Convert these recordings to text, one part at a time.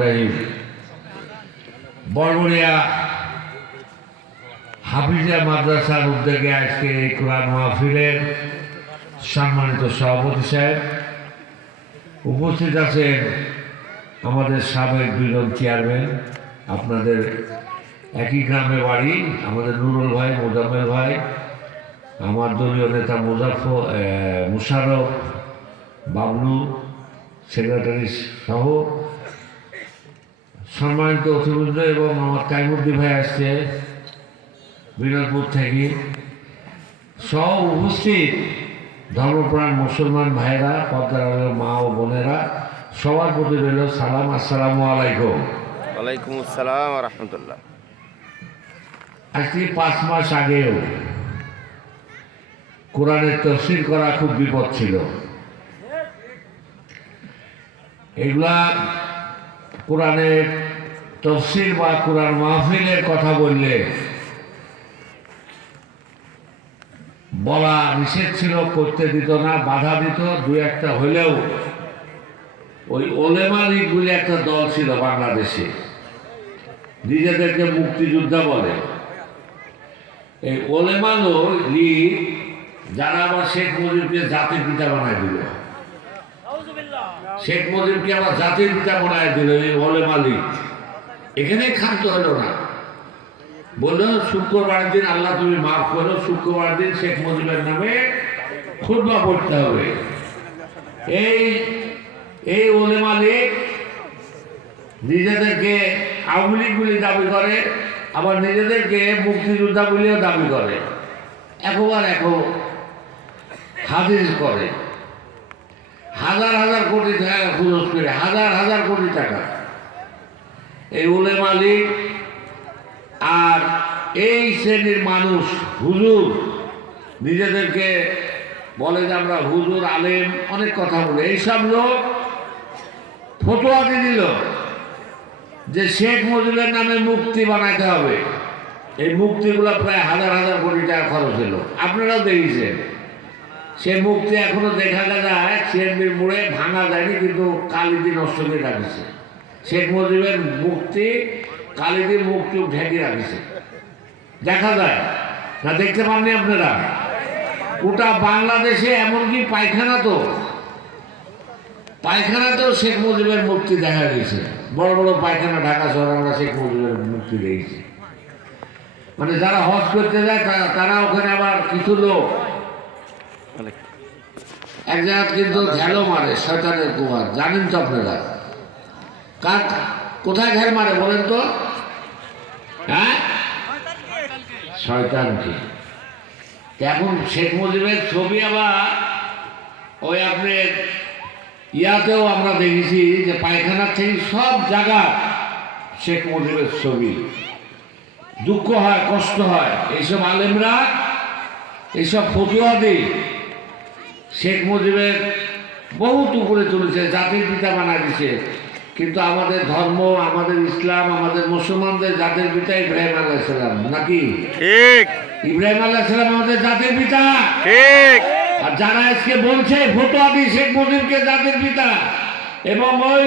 রহিম। বরবরিয়া হাফিজিয়া মাদ্রাসার উদ্যোগে আজকে এই কোরআন মাহফিলের সম্মানিত সভাপতি সাহেব, উপস্থিত আছেন আমাদের সাবেক দুজন চেয়ারম্যান, আপনাদের একই গ্রামে বাড়ি, আমাদের নুরুল ভাই, মোজাম্মেল ভাই, আমার দলীয় নেতা মুশারফ, বাবলু সেক্রেটারি সহ সম্মানিত অতিবৃন্দ এবং আমার কাইমুদ্দি ভাই আসছে বিনোদপুর থেকে, সহ উপস্থিত ধর্মপ্রাণ মুসলমান ভাইরা, পদ্মার মা ও বোনেরা, সবার প্রতি রইল সালাম। আসসালামু আলাইকুম। ওয়ালাইকুম আসসালাম রহমতুল্লাহ। আজকে 5 মাস আগেও কোরআনের তফসির করা খুব বিপদ ছিল। এগুলা কোরআনের তফসির বা কোরআন মাহফিলের কথা বললে বলা নিষেধ ছিল, করতে দিত না, বাধা দিত। দু একটা হলেও ওই ওলেমা লীগ বলে একটা দল ছিল বাংলাদেশে, নিজেদেরকে মুক্তিযোদ্ধা বলে। এই ওলেমা লীগ যারা আবার শেখ মুজিবকে জাতির পিতা বানায় দিল, শেখ মুজিবকে আবার জাতির পিতা বানায় দিল এই ওলেমা লীগ। এখানে ক্ষান্ত হলো না, বললো শুক্রবার দিন আল্লাহ তুমি মাফ করো, শুক্রবার দিন শেখ মুজিবের নামে খুতবা পড়তে হবে। এই ওলেমা লীগ নিজেদেরকে আওয়ামী লীগ বলে দাবি করে, আবার নিজেদেরকে মুক্তিযোদ্ধা বলেও দাবি করে, একবার হাদিস করে, হাজার হাজার কোটি টাকা খরচ করে, হাজার হাজার কোটি টাকা। এই ওলেমা লীগ আর এই শ্রেণীর মানুষ হুজুর, নিজেদেরকে বলে যে আমরা হুজুর আলেম, অনেক কথা বলে, এইসব লোক ফতোয়া দিয়ে দিল যে শেখ মুজিবের নামে মুক্তি বানাইতে হবে। এই মুক্তিগুলো প্রায় হাজার হাজার কোটি টাকা খরচ হলো, আপনারাও দেখেছেন। সে মুক্তি এখনো দেখা যায় সিএনবির মোড়ে, ভাঙা যায়নি, কিন্তু কালিদি নষ্ট করে রাখছে। শেখ মুজিবের মুক্তি কালিদি মুখ চুপ ঢেকে রাখছে, দেখা যায় না, দেখতে পাননি আপনারা? ওটা বাংলাদেশে এমনকি পায়খানাতেও শেখ মুজিবের মূর্তি দেখা গেছে। বড় বড় পায়খানা ঢাকা শহরে আমরা শেখ মুজিবের মূর্তি দেখেছি। মানে যারা হজ করতে যায় তারা ওখানে আবার কিছু লোক এক জায়গা কিন্তু ঘেলো মারে, শয়তানের কুমার, জানেন তো আপনারা? কোথায় ঘের মারে বলেন তো? হ্যাঁ, শয়তানকে। এখন শেখ মুজিবের ছবি আবার ওই আপনার ইয়াতেও আমরা দেখেছি যে পায়খানার থেকে সব জায়গা শেখ মুজিবের ছবি। দুঃখ হয়, কষ্ট হয়, এইসব আলেমরা এইসব ফতুয়া দিয়ে শেখ মুজিবের বহুত উপরে তুলেছে, জাতির পিতা বানায় দিছে। কিন্তু আমাদের ধর্ম, আমাদের ইসলাম, আমাদের মুসলমানদের জাতির পিতা ইব্রাহিম আলাইহিস সালাম, নাকি? ঠিক, ইব্রাহিম আলাইহিস সালাম আমাদের জাতির পিতা। ঠিক। আর যারা আজকে বলছে ফতোয়া দিয়ে শেখ মুজিবকে জাতির পিতা, এবং ওই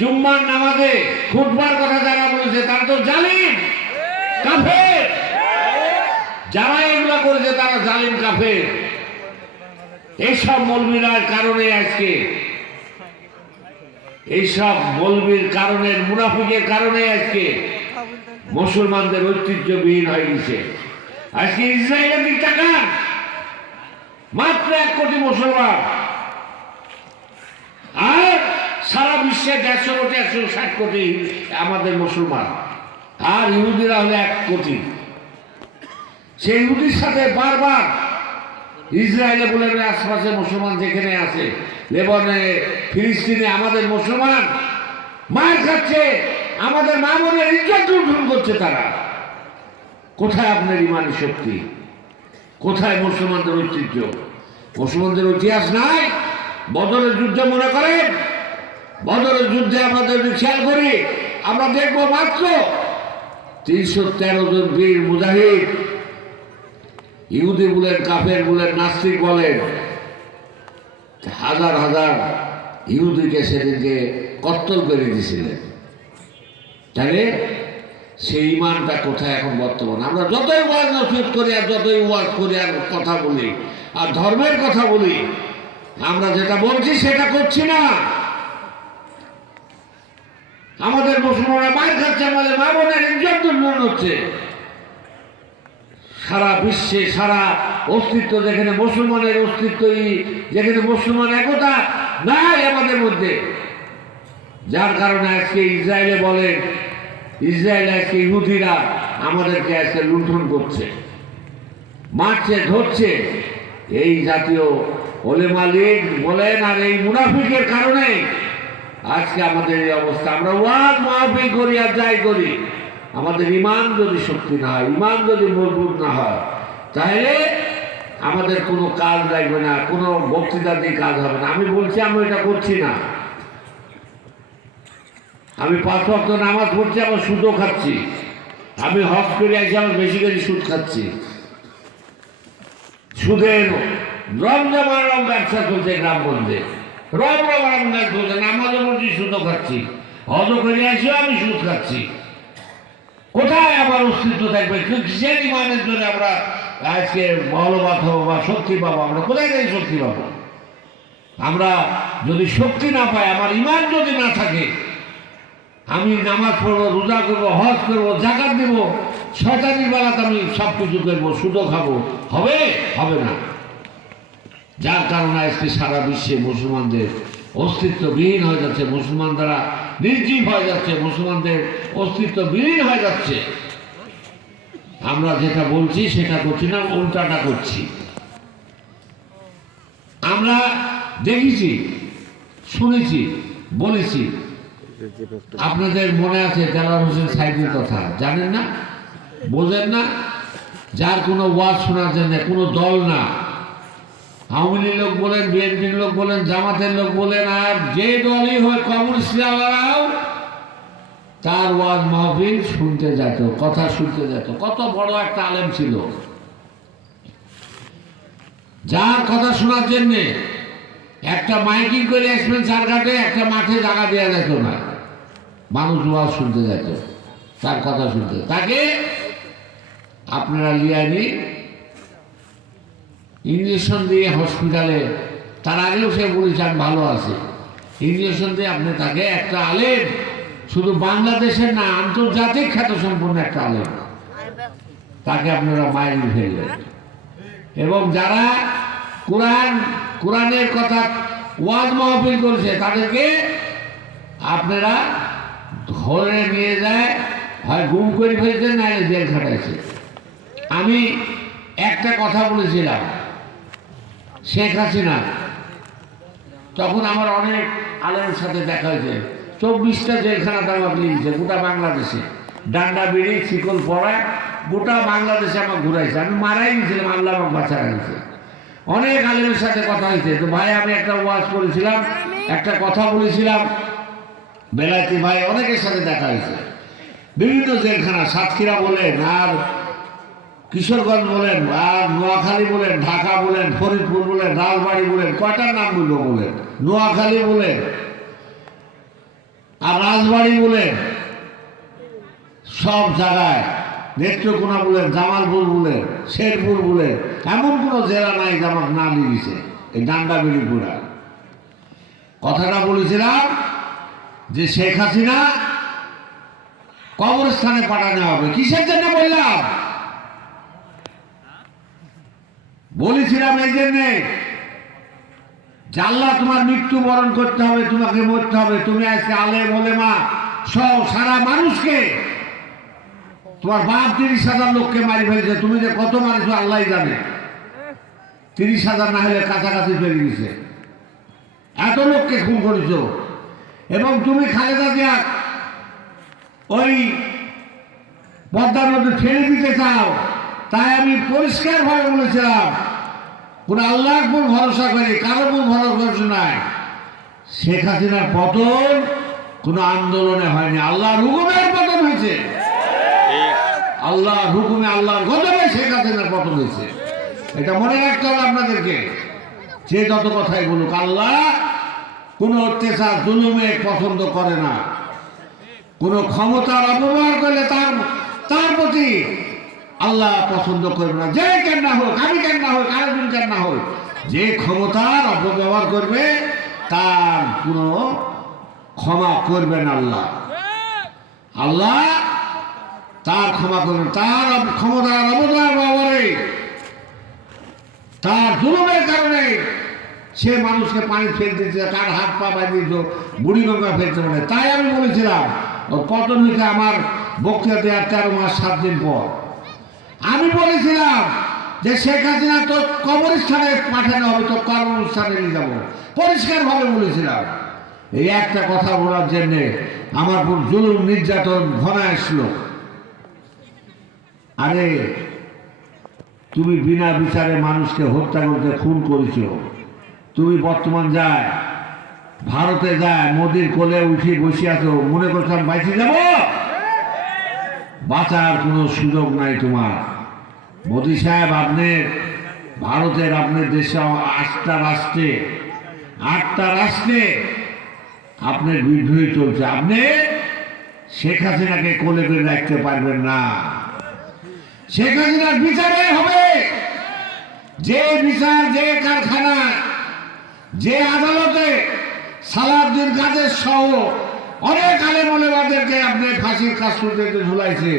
জুম্মার নামাজে খুতবার কথা যারা বলছে, তারা তো জালিম কাফের। যারা এগুলা করেছে তারা জালিম কাফের। এইসব মৌলবীর কারণে আজকে, এইসব মৌলবীর কারণে, মুনাফিকের কারণে আজকে মুসলমানদের ঐতিহ্যবিহীন হয়ে গেছে। আজকে ইসরায়েলের দিক তাকান, মাত্র 1 কোটি মুসলমান, আর সারা বিশ্বে 150 কোটি 160 কোটি আমাদের মুসলমান, আর ইহুদিরা হলে 1 কোটি। সেই ইহুদির সাথে বারবার ইসরায়েলে বলে আশপাশে মুসলমান যেখানে আছে, লেবাননে, ফিলিস্তিনে আমাদের মুসলমান মার খাচ্ছে, আমাদের মা বোনের ইজ্জত লুণ্ঠন করছে তারা। কোথায় আপনার ইমানি শক্তি? কোথায় মুসলমানদের ঐতিহ্য? মুসলমানদের ইতিহাস নাই? বদরের যুদ্ধ মনে করেন? বদরের যুদ্ধে আমাদের খেয়াল করি, আমরা দেখবো মাত্র 313 জন বীর মুজাহিদ, ইহুদি বলেন, কাফের বলেন, নাস্তিক বলেন, হাজার হাজার ইহুদিকে সেদিনকে কত্তল করে দিয়েছিলেন। তাহলে সেই ইমানটা কোথায় এখন বর্তমান? আমরা যতই ওয়াজ নসিহত করি আর যতই ওয়াজ করি আর কথা বলি আর ধর্মের কথা বলি, আমরা যেটা বলছি সেটা করছি না। আমাদের মুসলমানরা মার খাচ্ছে, আমাদের মা বোনের ইজ্জত দুর্বল হচ্ছে। সারা বিশ্বে সারা অস্তিত্ব, যেখানে মুসলমানের অস্তিত্বই, যেখানে মুসলমান একতা নাই আমাদের মধ্যে, যার কারণে আজকে ইসরায়েলে বলেন, ইসরায়েল আজকে ইহুদিরা আমাদেরকে আজকে লুণ্ঠন করছে, মারছে, ধরছে। এই জাতীয় ওলেমা লীগ বলেন আর এই মুনাফিকের কারণে আজকে আমাদের এই অবস্থা। আমরা ওয়াজ মাহফিল করি আর যাই করি, আমাদের ইমান যদি শক্তি না হয়, ইমান যদি মজবুত না হয়, তাহলে আমাদের কোনো কাজ লাগবে না, কোনো বক্তৃতা দিয়ে কাজ হবে না। আমি বলছি, আমি এটা করছি না। আমি 5 ওয়াক্ত নামাজ পড়ছি, আবার সুদও খাচ্ছি। আমি হজ করে আসি, আমার বেশি করে সুদ খাচ্ছি। সুদের রমজান ব্যবসা চলছে গ্রামগঞ্জে, রমজান চলছে, নামাজও পড়ছি, সুদও খাচ্ছি। হজ করে আসিও আমি সুদ খাচ্ছি। কোথায় আবার অস্তিত্ব থাকবে? কিসের ইমানের জন্য আমরা আজকে বলবাদ হবো বা শক্তি পাবো? আমরা কোথায় থেকে শক্তি পাবো? আমরা যদি শক্তি না পাই, আমার ইমান যদি না থাকে, আমি নামাজ পড়বো, রোজা করবো, হজ করবো, জাকাত দেব, শয়তানির বেলাতে আমি সব কিছু করবো, সুদও খাবো, হবে? হবে না। যার কারণে আজকে সারা বিশ্বে মুসলমানদের অস্তিত্ববিহীন হয়ে যাচ্ছে, মুসলমান দ্বারা নির্জীব হয়ে যাচ্ছে, মুসলমানদের অস্তিত্ব বিলীন হয়ে যাচ্ছে। আমরা যেটা বলছি সেটা করছি না, উল্টাটা করছি। আমরা দেখেছি, শুনেছি, বলেছি। আপনাদের মনে আছে দেলাওয়ার হোসেন সাইদির কথা? জানেন না? বোঝেন না? যার কোনো ওয়াজ শোনার জন্য কোনো দল না, আওয়ামী লীগ লোক বলেন, বিএনপির লোক বলেন, জামাতের লোক বলেন, আর যে দলই হয়, কমিউনিস্টরাও তার ওয়াজ মাহফিল শুনতে যেত, কথা শুনতে যেত। কত বড় একটা আলেম ছিল, যার কথা শোনার জন্যে একটা মাইকিং করে আসবেন চারঘাটে, একটা মাঠে জায়গা দেওয়া যেত না, মানুষ ওয়াজ শুনতে যেত, তার কথা শুনতে। তাকে আপনারা লিয়ানি ইঞ্জেকশন দিয়ে হসপিটালে, তার আগেও সে বলেছে আমি ভালো আছি, ইঞ্জেকশন দিয়ে আপনি তাকে, একটা আলেম, শুধু বাংলাদেশের না, আন্তর্জাতিক খ্যাত সম্পন্ন একটা আলেম, তাকে আপনারা মাইরে ফেললেন। এবং যারা কোরআনের কথা ওয়াজ মাহফিল করেছে, তাদেরকে আপনারা ধরে নিয়ে যায়, হয় গুম করে ফেলছেন, না জেল খাটাইছে। আমি একটা কথা বলেছিলাম, শেখ হাসিনা, তখন আমার অনেক আলেমের সাথে দেখা হয়েছে, 24টা জেলখানা তারা লিখেছে গোটা বাংলাদেশে, ডান্ডা বিড়ি শিকল পড়ায় গোটা বাংলাদেশে আমার ঘুরাইছে। আমি মারাই গেছিলাম, আল্লাহ আমাকে বাঁচা গেছে। অনেক আলেমের সাথে কথা হয়েছে। তো ভাই, আমি একটা ওয়াজ করেছিলাম, একটা কথা বলেছিলাম, বেলায়েতি ভাই, অনেকের সাথে দেখা হয়েছে। বিভিন্ন জেলখানা, সাতক্ষীরা বলেন, আর কিশোরগঞ্জ বলেন, আর নোয়াখালী বলেন, ঢাকা বলেন, ফরিদপুর বলেন, রাজবাড়ি বলেন, কয়টার নাম বলবো বলেন, নোয়াখালী বলেন আর রাজবাড়ি বলেন, সব জায়গায়, নেত্রকোনা বলেন, জামালপুর বলেন, শেরপুর বলেন, এমন কোনো জেলা নাই যে আমার না লিখেছে এই ডান্ডা বিড়ি পুরা। কথাটা বলেছিলাম যে শেখ হাসিনা কবরস্থানে পাঠানো হবে। কিসের জন্য বললাম? বলেছিলাম এই জন্যে, আল্লাহ তোমার মৃত্যুবরণ করতে হবে, তোমাকে মরতে হবে। তুমি আজকে আলেম ওলেমা সব সারা মানুষকে, তোমার বাপ 30,000 লোককে মারি ফেলেছে, তুমি যে কত মারিছো আল্লাহ জানে। 30,000 না হলে কাছাকাছি চলে গেছে, এত লোককে খুন করেছ। এবং তুমি খালেদা জিয়া ওই পদ্মার মধ্যে ছেড়ে দিতে চাও, তাই আমি পরিষ্কারভাবে বলেছিলাম, কোন আল্লাহর উপর ভরসা করি, কারোর উপর ভরসা নাই। শেখ হাসিনার পতন কোনো আন্দোলনে হয়নি, আল্লাহর হুকুমের পতন হয়েছে। আল্লাহর হুকুমে, আল্লাহর গজবে শেখ হাসিনার পতন হয়েছে। এটা মনে রাখতে হবে আপনাদেরকে। যে যত কথাই বলুক, আল্লাহ কোনো অত্যাচার জুলুমে পছন্দ করে না। কোনো ক্ষমতার অপব্যবহার করলে তার প্রতি আল্লাহ পছন্দ করবে না। যে কেন না হোক, আমি কেন না হোক, আরেকজন কেন না হোক, যে ক্ষমতার অপব্যবহার করবে তার কোনো ক্ষমা করবেন আল্লাহ। আল্লাহ তার ক্ষমা করবেন, তার ক্ষমতার অপব্যবহারে, তার জুলুমের কারণে সে মানুষকে পানি ফেলতেছে, কার হাত পা বাঁধিয়ে দিত, বুড়ি গঙ্গা ফেলতে পারে। তাই আমি বলেছিলাম ও পতন হয়েছে আমার বক্তৃতা দেওয়ার 13 মাস 7 দিন পর। আমি বলেছিলাম যে শেখ হাসিনা তো কবরস্থানে পাঠানো হবে, তো কর্মস্থানে নিয়ে যাবো, পরিষ্কারভাবে বলেছিলাম। এই একটা কথা বলার জন্যে আমার উপর জুলুম নির্যাতন ঘনা আসলো। আরে তুমি বিনা বিচারে মানুষকে হত্যা করতে খুন করেছ। তুমি বর্তমান যায় ভারতে যায় মোদির কোলে উঠে বসে আছো, মনে করছিলাম বাইচে যাব, বাঁচার কোনো সুযোগ নাই তোমার। মোদি সাহেব, আপনি ভারতের, আপনার দেশে 8টা রাষ্ট্রে আপনার বিদ্রোহী চলছে। আপনি শেখ হাসিনাকে কোলে করে রাখতে পারবেন না। শেখ হাসিনার বিচারে হবে, যে বিচার, যে কারখানা, যে আদালতে সালাউদ্দিন কাদের সহ অনেক আলেম ওলামাদেরকে আপনি ফাঁসির কাস্টতে ঝুলাইছে,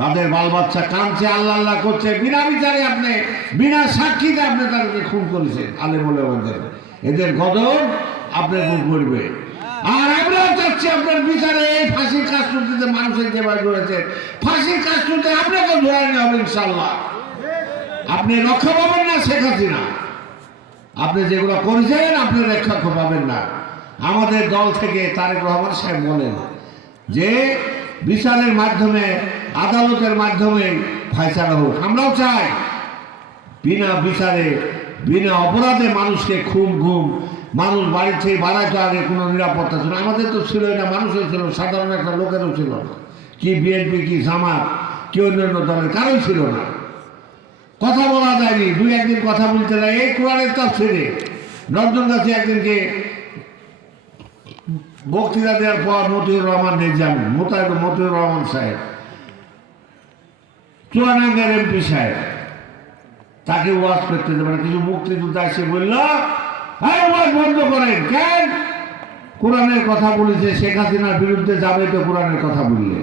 তাদের বাল বাচ্চা কাঁদছে, আল্লাহ আল্লাহ করছে, বিনা বিচারে আপনি, বিনা সাক্ষীতে আপনি তাদেরকে খুন করেছেন আলেম ওলামাদের। এদের গদর আপনার খুন করবে। আর আমরাও চাচ্ছি আপনার বিচারে এই ফাঁসির কাস্টতে মানুষের যেভাবে ধরেছেন, ফাঁসির কাস্টতে আপনাকে ধরে নেওয়া হবে ইনশাল্লাহ। আপনি রক্ষা পাবেন না শেখ হাসিনা, আপনি যেগুলো করেছেন আপনি রক্ষা পাবেন না। আমাদের দল থেকে তারেক রহমান সাহেব বলেন যে বিচারের মাধ্যমে, আদালতের মাধ্যমে ফয়সালা হোক। আমরাও চাই বিনা বিচারে, বিনা অপরাধে মানুষকে খুন ঘুম, মানুষ বাড়ির থেকে বাড়াইতে আগে কোনো নিরাপত্তা ছিল, আমাদের তো ছিলই না, মানুষের ছিল, সাধারণ একটা লোকেরও ছিল না, কি বিএনপি, কি জামাত, কি অন্যান্য দলের কারোই ছিল না। কথা বলা যায়নি, 2-1 দিন কথা বলতে যায়। এই কোরআনের তাফসীরে নজরুলগাছি একদিনকে বক্তৃতা দেওয়ার পর মতিউর রহমান নিজাম, মতিউর রহমান সাহেব, চুয়াডাঙ্গার এমপি সাহেব, তাকে ওয়াজ করতে দেবে না। কিছু মুক্তিযোদ্ধা এসে বলল, হ্যাঁ ওয়াজ বন্ধ করেন, কেন? কোরআনের কথা বলেছে, শেখ হাসিনার বিরুদ্ধে যাবে তো কোরআনের কথা বললে।